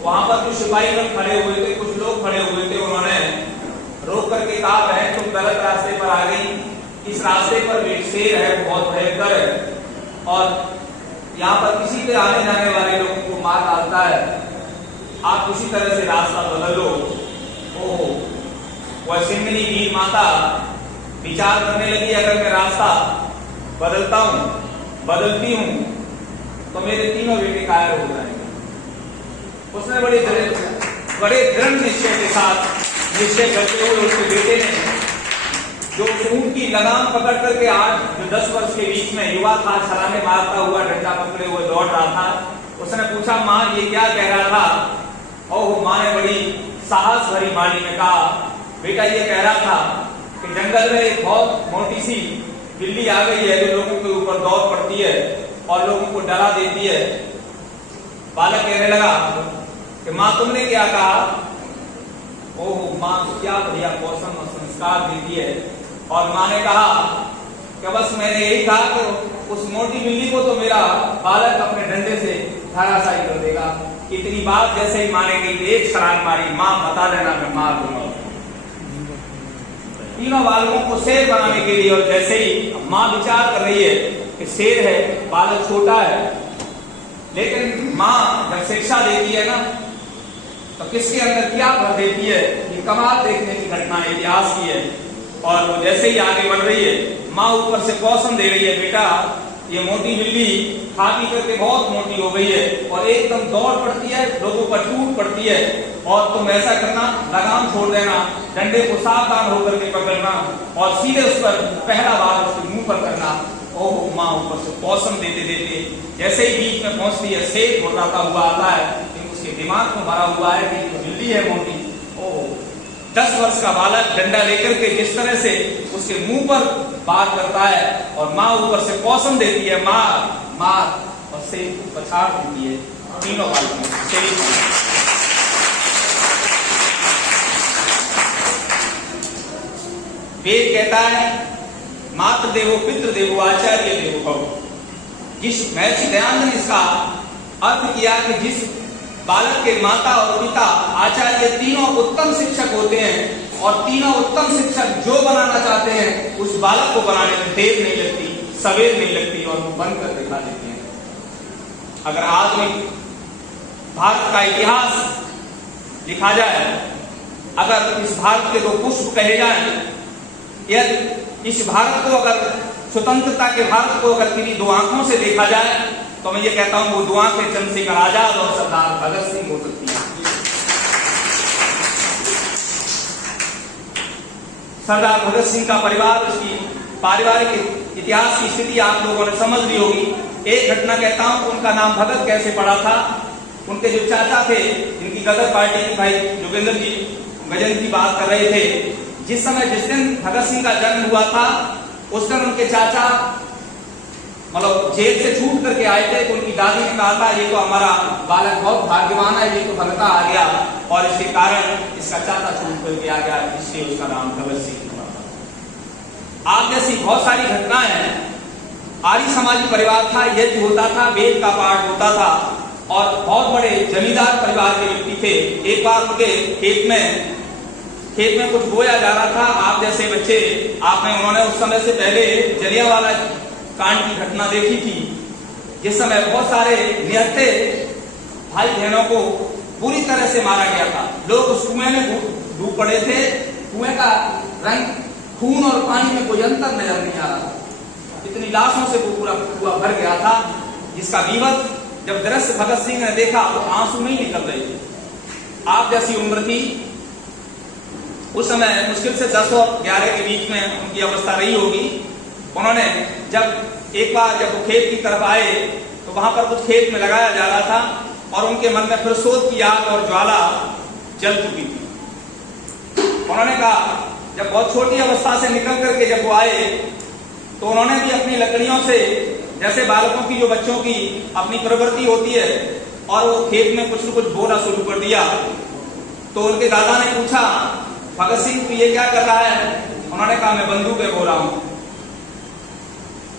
वहां पर जो सिपाही लोग खड़े हुए थे, कुछ लोग खड़े हुए थे, उन्होंने रोक करके कहा, बहन तुम गलत रास्ते पर आ गई, इस रास्ते पर एक शेर है, बहुत भयंकर है और यहाँ पर किसी के आने जाने वाले लोगों को मार डालता है, आप उसी तरह से रास्ता बदल लो। ओह, वह सिंगनी वीर माता विचार करने लगी, अगर मैं रास्ता बदलता हूँ, बदलती हूँ, तो मेरे तीनों बेटे कायर हो जाएंगे। उसने बड़े दृढ़ निश्चय के साथ निश्चय करते हुए उसके बेटे ने जो ऊंट की लगाम पकड़ करके आज जो 10 वर्ष के बीच में युवा था, छलांगे मारता हुआ डंडा पकड़े हुए दौड़ रहा था, उसने पूछा, माँ ये क्या कह रहा था? ओह, माँ ने बड़ी साहस भरी वाणी में कहा, बेटा ये कह रहा था कि जंगल में एक बहुत मोटी सी बिल्ली आ गई है जो लोगों के ऊपर दौड़ पड़ती है और लोगों को डरा देती है। बालक कहने लगा कि माँ तुमने क्या कहा? ओह माँ क्या बढ़िया कौशल और संस्कार देती है। और माँ ने कहा कि बस मैंने यही कहा कि उस मोटी बिल्ली को तो मेरा बालक अपने डंडे से धराशायी कर देगा। इतनी बात जैसे ही माने गई, एक छलांग मारी, माँ बता देना मैं मार दूंगा। तीनों बालकों को शेर बनाने के लिए, और जैसे ही माँ विचार कर रही है कि शेर है, बालक छोटा है, लेकिन माँ जब शिक्षा देती है ना, तो किसके अंदर क्या भर देती है, ये कमाल देखने की घटना इतिहास की है। और वो जैसे ही आगे बढ़ रही है, माँ ऊपर से कौशल दे रही है, बेटा ये मोटी बिल्ली खा पी करके बहुत मोटी हो गई है और एकदम दौड़ पड़ती है, लोगों पर टूट पड़ती है, और तुम ऐसा करना, लगाम छोड़ देना, डंडे को सावधान होकर के पकड़ना और सीधे उस पर पहला बार उसके मुंह पर करना। ओह, माँ ऊपर से कौशल देते देते जैसे ही बीच में पहुंचती है, शेर घुर्राता हुआ आता है, उसके दिमाग में भरा हुआ है कि तो बिल्ली है मोटी। ओह, 10 वर्ष का बालक डंडा लेकर के जिस तरह से उसके मुंह पर बात करता है और माँ ऊपर से कौशल देती है, मार मार, और शेर को पछाड़ देती है। तीनों बालकों वेद कहता है, मातृ देवो पितृ देवो आचार्य देवो भव। जिस महर्षि दयानंद ने इसका अर्थ किया कि जिस बालक के माता और पिता आचार्य तीनों उत्तम शिक्षक होते हैं और तीनों उत्तम शिक्षक जो बनाना चाहते हैं उस बालक को बनाने में देर नहीं लगती, सवेर नहीं लगती और वो बनकर दिखा देते हैं। अगर आधुनिक भारत का इतिहास लिखा जाए, अगर इस भारत के 2 पुष्प कहे जाए, यदि इस भारत को, अगर स्वतंत्रता के भारत को अगर किन्हीं 2 आंखों से देखा जाए, तो मैं ये कहता हूं वो 2 आंखें चंद्रशेखर आजाद और सरदार भगत सिंह हो सकती हैं। सरदार भगत सिंह का परिवार, उसकी पारिवारिक इतिहास की स्थिति आप लोगों ने समझ ली होगी। एक घटना कहता हूं, उनका नाम भगत कैसे पड़ा था। उनके जो चाचा थे, जिनकी गदर पार्टी की भाई जोगेंद्र जी गजन की बात कर रहे थे, जिस दिन भगत सिंह का जन्म हुआ था, उस दिन उनके चाचा मतलब जेल से छूट करके आए थे, तो उनकी दादी ने कहा था, ये तो हमारा बालक बहुत भाग्यवान है, ये तो भगता आ गया और इसके कारण इसका चाचा छूट करके आ गया, इसलिए उसका नाम भगत सिंह हुआ था। आप जैसी बहुत सारी घटनाएं हैं। आर्य समाजी परिवार था, यज्ञ होता था, वेद का पाठ होता था और बहुत बड़े जमींदार परिवार के व्यक्ति थे। एक बार उनके खेत में कुछ बोया जा रहा था। आप जैसे बच्चे, उन्होंने उस समय से पहले जलियांवाला कांड की घटना देखी थी, जिस समय बहुत सारे निहत्थे भाई बहनों को पूरी तरह से मारा गया था। लोग उस कुएं में डूब पड़े थे। कुएं का रंग खून और पानी में कोई अंतर नजर नहीं आ रहा था। इतनी लाशों से वो पूरा कुआं भर गया था, जिसका विवत जब दृश्य भगत सिंह ने देखा तो आंसू नहीं निकल रहे थे। आप जैसी उम्र थी उस समय, मुश्किल से 10 और 11 के बीच में उनकी अवस्था रही होगी। उन्होंने एक बार जब वो खेत की तरफ आए तो वहां पर कुछ खेत में लगाया जा रहा था और उनके मन में फिर शोध की आग और ज्वाला जल चुकी थी। उन्होंने कहा, जब बहुत छोटी अवस्था से निकल करके जब वो आए तो उन्होंने भी अपनी लकड़ियों से, जैसे बालकों की, जो बच्चों की अपनी प्रवृत्ति होती है, और वो खेत में कुछ न कुछ बोना शुरू कर दिया। तो उनके दादा ने पूछा, भगत सिंह ये क्या कर रहा है? उन्होंने कहा, मैं बंदूकें बो रहा हूं।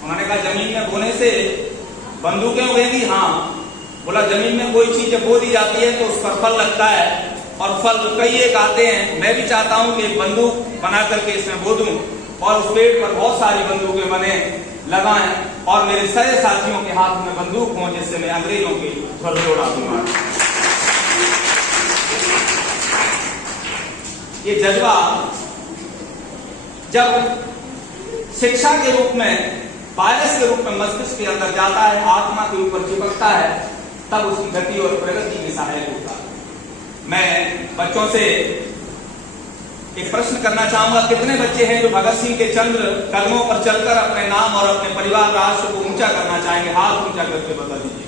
उन्होंने कहा, जमीन में बोने से बंदूकें उगेंगी? हाँ। बोला जमीन में कोई चीज जब बो दी जाती है तो उस पर फल लगता है, और फल कई एक आते हैं। मैं भी चाहता हूं कि एक बंदूक बना करके इसमें बो दूं और उस पेड़ पर बहुत सारी बंदूकें बने लगाएं और मेरे सारे साथियों के हाथ में बंदूक हो, जिससे मैं अंग्रेजों के ध्वज उड़ा दूंगा। ये जज्बा जब शिक्षा के रूप में, वायरस के रूप में मस्तिष्क के अंदर जाता है, आत्मा के ऊपर चिपकता है, तब उसकी गति और प्रगति में सहायक होता है। मैं बच्चों से एक प्रश्न करना चाहूंगा, कितने बच्चे हैं जो भगत सिंह के चंद्र कदमों पर चलकर अपने नाम और अपने परिवार राष्ट्र को ऊंचा करना चाहेंगे? हाथ ऊंचा करके बता दीजिए।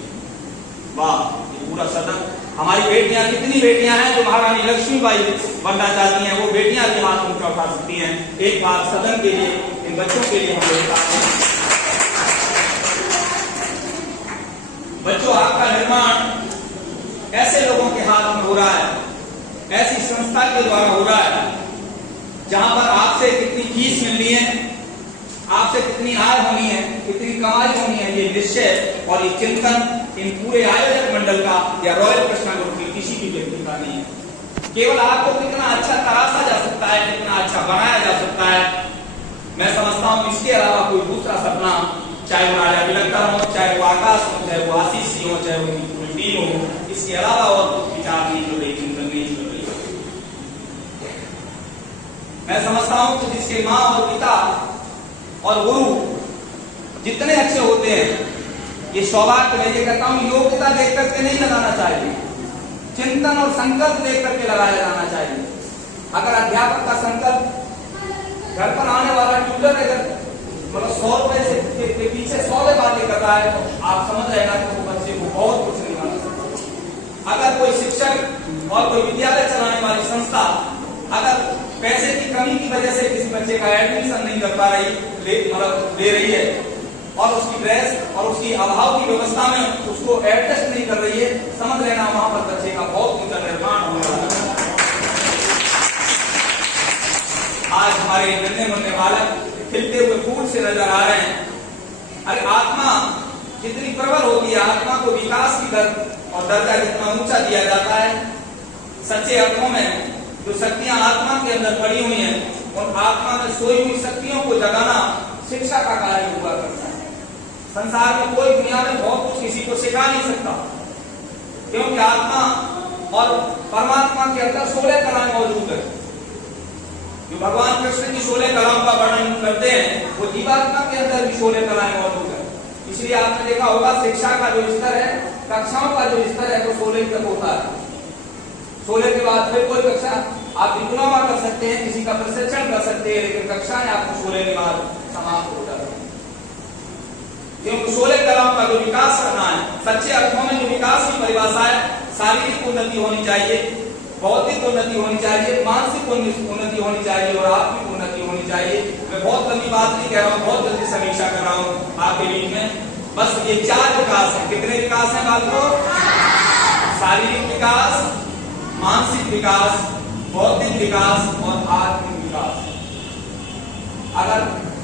वाह, ये पूरा सदन। हमारी बेटियां, कितनी बेटियां हैं जो महारानी लक्ष्मीबाई बनना चाहती हैं? वो बेटियां भी हाथ ऊंचा उठा सकती हैं। एक बार सदन के लिए, इन बच्चों के लिए हम लोग आते हैं। बच्चों, आपका निर्माण ऐसे लोगों के हाथ में हो रहा है, ऐसी संस्था के द्वारा हो रहा है जहां पर आपसे कितनी फीस मिलनी है, आपसे कितनी आय होनी है, कितनी कमाई होनी है, ये निश्चय और ये चिंतन इन पूरे आयोजक मंडल का या रॉयल कृष्णा ग्रुप के किसी भी व्यक्ति का नहीं है। केवल आपको कितना अच्छा तराशा जा सकता है, कितना अच्छा बनाया जा सकता है, मैं समझता हूं इसके अलावा कोई दूसरा सपना, चाहे वो राजा बिलखतर हो, चाहे वो आकाश हो, चाहे वो आशीष सिंह हो, चाहे वो पूरी टीम हो, इसके अलावा और कुछ विचार नहीं कर रही, चिंतन नहीं कर रही। मैं समझता हूं कि जिसके माँ और पिता और गुरु जितने अच्छे होते हैं, ये सौभाग्य मैं ये कहता हूं योग्यता देख करके नहीं लगाना चाहिए, चिंतन और संकल्प देख करके लगाया जाना चाहिए। अगर अध्यापक का संकल्प घर पर आने वाला ट्यूटर अगर मतलब 100 रुपए से के पीछे 100 बातें कर रहा है, तो आप समझ रहेगा कि वो बच्चे को बहुत कुछ नहीं बना सकता। अगर कोई शिक्षक और कोई विद्यालय चलाने वाली संस्था अगर पैसे की कमी की वजह से किसी बच्चे का एडमिशन नहीं कर पा रही, ले रही है, और उसकी ड्रेस और उसकी अभाव की व्यवस्था में उसको एडजस्ट नहीं कर रही है, समझ लेना वहां पर बच्चे का बहुत ऊंचा निर्माण होने वाला है। आज हमारे नन्हे मुन्ने बालक खिलते हुए फूल से नजर आ रहे हैं। अरे आत्मा जितनी प्रबल होती है, आत्मा को विकास की दर और दर्जा जितना ऊंचा दिया जाता है, सच्चे अर्थों में जो शक्तियां आत्मा के अंदर पड़ी हुई हैं, उन आत्मा में सोई हुई शक्तियों को जगाना शिक्षा का कार्य हुआ करता है। संसार में कोई दुनिया में बहुत कुछ किसी को सिखा नहीं सकता, क्योंकि आत्मा और परमात्मा के अंदर 16 कलाएं मौजूद है। जो भगवान कृष्ण की 16 कलाओं का वर्णन करते हैं, वो जीवात्मा के अंदर भी 16 कलाएं मौजूद है। इसलिए आपने देखा होगा शिक्षा का जो स्तर है, कक्षाओं का जो स्तर है, वो 16 तक होता है। 16 के बाद फिर कोई कक्षा आप डिप्लोमा कर सकते हैं, किसी का प्रशिक्षण कर सकते हैं, लेकिन कक्षाएं आपको 16 के बाद समाप्त हो जाती है। क्योंकि 16 कलाओं का जो विकास करना है, सच्चे अर्थों में जो विकास की परिभाषा है, शारीरिक उन्नति होनी चाहिए, बौद्धिक उन्नति होनी चाहिए, मानसिक उन्नति होनी चाहिए और आत्मिक उन्नति होनी चाहिए। मैं बहुत लंबी बात नहीं कह रहा हूँ, बहुत जल्दी समीक्षा कर रहा हूँ आपके बीच में। बस ये 4 विकास है। कितने विकास हैं बालकों? शारीरिक विकास, मानसिक विकास, बौद्धिक विकास और आत्मिक विकास। अगर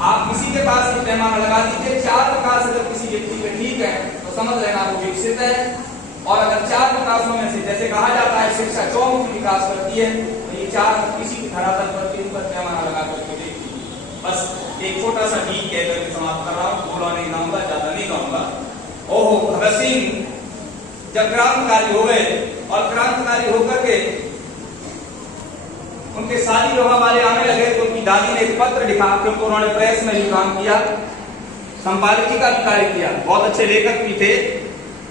आप किसी के पास ये पैमाना लगा दीजिए, 4 विकास अगर किसी व्यक्ति के ठीक है तो समझ लेना वो विकसित है। और अगर 4 विकासों में से, जैसे कहा जाता है शिक्षा 4 विकास करती है, तो ये 4 किसी की धरातल पर के ऊपर पैमाना लगा करके देखिए। बस एक छोटा सा ठीक कह करके समाप्त कर रहा हूँ, बोला नहीं कहूंगा, ज्यादा नहीं कहूंगा। ओहो, भगत सिंह जब क्रांतिकारी हो गए और क्रांतिकारी होकर के उनके शादी विवाह वाले आने लगे, तो उनकी दादी ने एक पत्र लिखा, क्योंकि उन्होंने प्रेस में भी काम किया, संपादकीय का कार्य किया, बहुत अच्छे लेखक भी थे।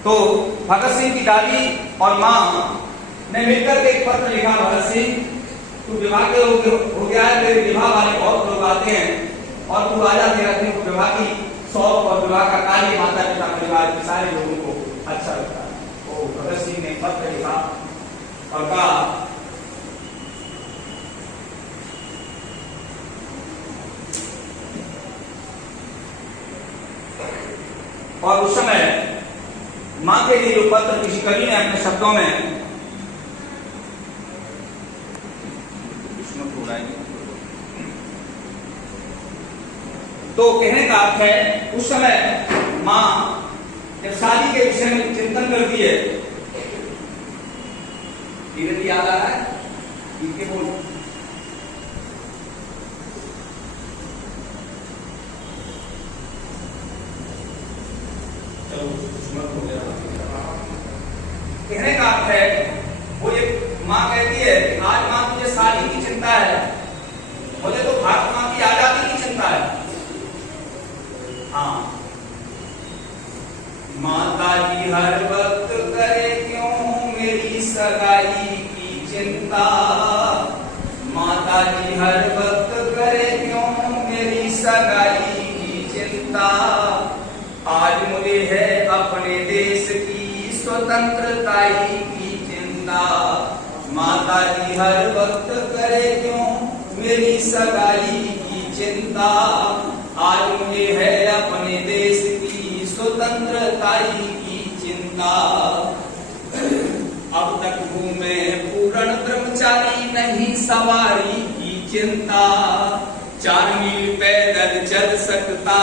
तो भगत सिंह की दादी और माँ ने मिलकर के एक पत्र लिखा, भगत सिंह तू विवाह के हो गया है, तेरे विवाह वाले बहुत लोग आते हैं और तू राजा तेरा दिन विवाह की शौक और विवाह का कार्य माता पिता परिवार के सारे लोगों को अच्छा लगता है। तो भगत सिंह ने पत्र लिखा और कहा, और उस समय मां के लिए जो पत्र किसी कवि ने अपने शब्दों में तो कहने का अर्थ है, उस समय मां जब शादी के विषय में चिंतन करती है, धीरे धीरे याद आ रहा है इनके बोल कहने का अर्थ है, वो एक माँ कहती है कि आज माँ तुझे शादी की चिंता है, मुझे तो भारत माँ की आजादी की चिंता है। हाँ, माता जी हर वक्त करे क्यों मेरी सगाई की चिंता, माता जी हर वक्त करे क्यों मेरी सगाई की चिंता, आज मुझे है अपने देश की स्वतंत्रता की चिंता, माता जी हर वक्त करे क्यों मेरी सगाई की चिंता, आज मुझे है अपने देश की स्वतंत्रता की चिंता, अब तक हूँ मैं पूर्ण ब्रह्मचारी नहीं सवारी की चिंता, 4 मील पैदल चल सकता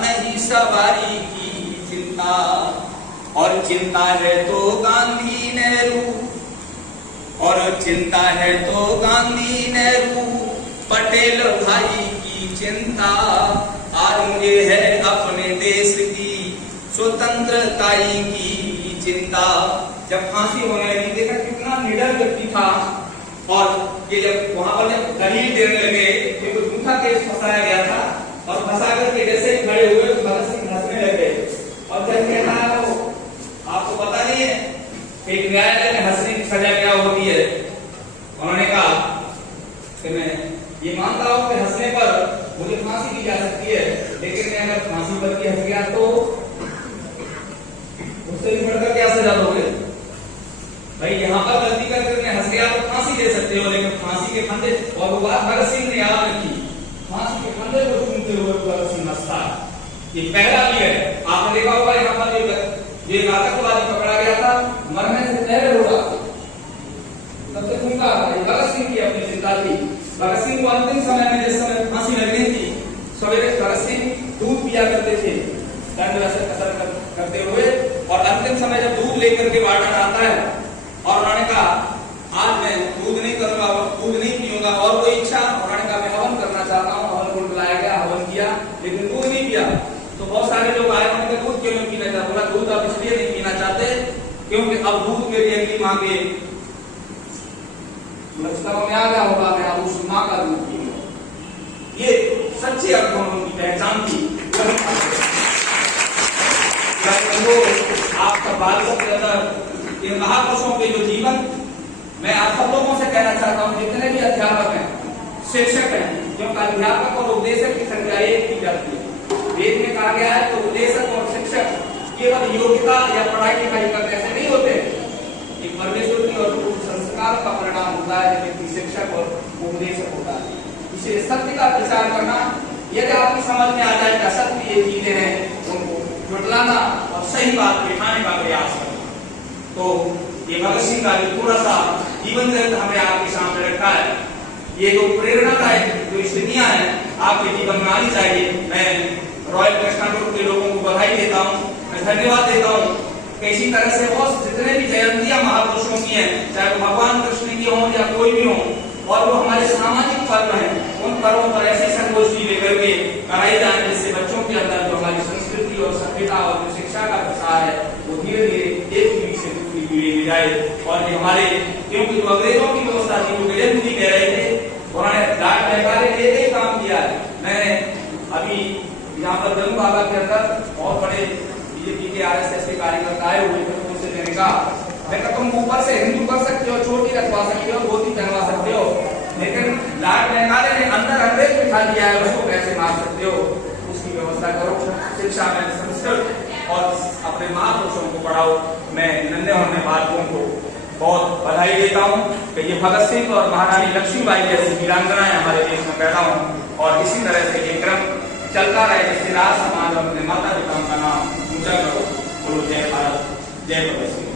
नहीं सवारी की चिंता, और चिंता है तो गांधी नेहरू, और चिंता है तो गांधी नेहरू पटेल भाई की चिंता, आज मुझे है अपने देश की स्वतंत्रता की चिंता। जब फांसी होने लगी, देखा कितना निडर व्यक्ति था, और ये जब वहां पर जब दलील देने लगे, क्योंकि झूठा केस फंसाया गया था, और फंसा करके जैसे ही खड़े हुए तो भगत सिंह हंसने लगे, और जब कहता है वो आपको पता नहीं है कि न्यायालय में हंसने की सजा क्या होती है, उन्होंने कहा कि मैं ये मानता हूं कि हंसने पर मुझे फांसी दी जा सकती है, लेकिन मैं अगर फांसी पर हंस गया तो उससे भी बढ़कर क्या सजा दोगे? भाई यहाँ पर गलती करके मैं हंस गया तो फांसी दे सकते हो, लेकिन फांसी के फंदे, और वो बात भगत सिंह ने याद रखी, फांसी के फंदे को सुनते हुए भगत सिंह हंसता। ये पहला भी है, आपने देखा होगा यहाँ पर ये आतंकवादी पकड़ा गया था, मरने से पहले रोड़ा, सबसे फूंका, भगत सिंह की अपनी चिंता थी। भगत सिंह को अंतिम समय में, जिस समय फांसी लगनी थी, सवेरे भगत सिंह दूध पिया करते थे दंड असर करते हुए, और अंतिम समय जब दूध लेकर के वार्डन आता है और उन्होंने कहा आज मैं दूध नहीं करूंगा, दूध नहीं पीऊंगा, और कोई इच्छा, उन्होंने कहा मैं हवन करना चाहता हूँ, हवन कुंड लाया गया, हवन किया, लेकिन दूध नहीं पिया। तो बहुत सारे लोग आए, उन्होंने दूध क्यों नहीं पीना चाहते? बोला दूध आप इसलिए नहीं पीना चाहते क्योंकि अब दूध मेरी अगली माँ के लक्षणों में आ गया होगा, मैं अब उस माँ का दूध पीऊंगा। ये सच्चे अर्थों में उनकी पहचान थी। आप सब भारत के अंदर इन महापुरुषों के जो जीवन, मैं आप सब लोगों से कहना चाहता हूँ, जितने भी अध्यापक हैं, शिक्षक हैं, क्योंकि अध्यापक और उपदेशक की संख्या एक की जाती है। वेद में कहा गया है तो उपदेशक और शिक्षक केवल योग्यता या पढ़ाई लिखाई करने से नहीं होते, एक परमेश्वर की और संस्कार का परिणाम होता है, जबकि शिक्षक और उपदेशक होता है। इसलिए सत्य का प्रचार करना, यदि आपकी समझ में आ जाए कि सत्य ये चीजें हैं, उनको जुटलाना और सही बात दिखाने का प्रयास करना। तो ये भगत सिंह का जो थोड़ा सा जीवन चरित्र हमने आपके सामने रखा है, ये जो प्रेरणादायक जो स्थितियां हैं आपके जीवन में आनी चाहिए। मैं रॉयल कृष्णा ग्रुप के लोगों को बधाई देता हूँ, मैं धन्यवाद देता हूँ कि इसी तरह से बहुत जितने भी जयंतियां महापुरुषों की हैं, चाहे वो भगवान कृष्ण की हों या कोई भी हो, और वो हमारे सामाजिक पर्व हैं, उन पर्वों पर ऐसी संगोष्ठी लेकर के कराई जाए, जिससे बच्चों के अंदर जो हमारी संस्कृति और सभ्यता और जो शिक्षा का प्रसार है वो धीरे धीरे एक पीढ़ी से दूसरी पीढ़ी में जाए। और ये हमारे, क्योंकि जो अंग्रेजों की व्यवस्था थी, वो गजेंद्र जी कह रहे थे, उन्होंने लाट लहकारे ने एक काम किया है। मैंने अभी यहाँ पर गंग बाबा के अंदर बहुत बड़े बीजेपी के आरएसएस के कार्यकर्ता आए हुए थे, उनसे मैंने कहा, मैं कहता हूँ ऊपर से हिंदू कर सकते हो, चोटी रखवा सकते हो, धोती पहनवा सकते हो, लेकिन लाट लहकारे ने अंदर अंग्रेज बिठा दिया है, उसको कैसे मार सकते हो? उसकी व्यवस्था करो, शिक्षा में संस्कृत और अपने महापुरुषों को पढ़ाओ। मैं नन्हे होने बालकों को बहुत बधाई देता हूँ कि ये भगत सिंह और महारानी लक्ष्मीबाई जैसी वीरांगनाएं हमारे देश में पैदा हों, और इसी तरह से ये क्रम चलता रहे, जिससे राज समाज और अपने माता पिता का नाम ऊंचा करो। बोलो जय भारत, जय भगत सिंह।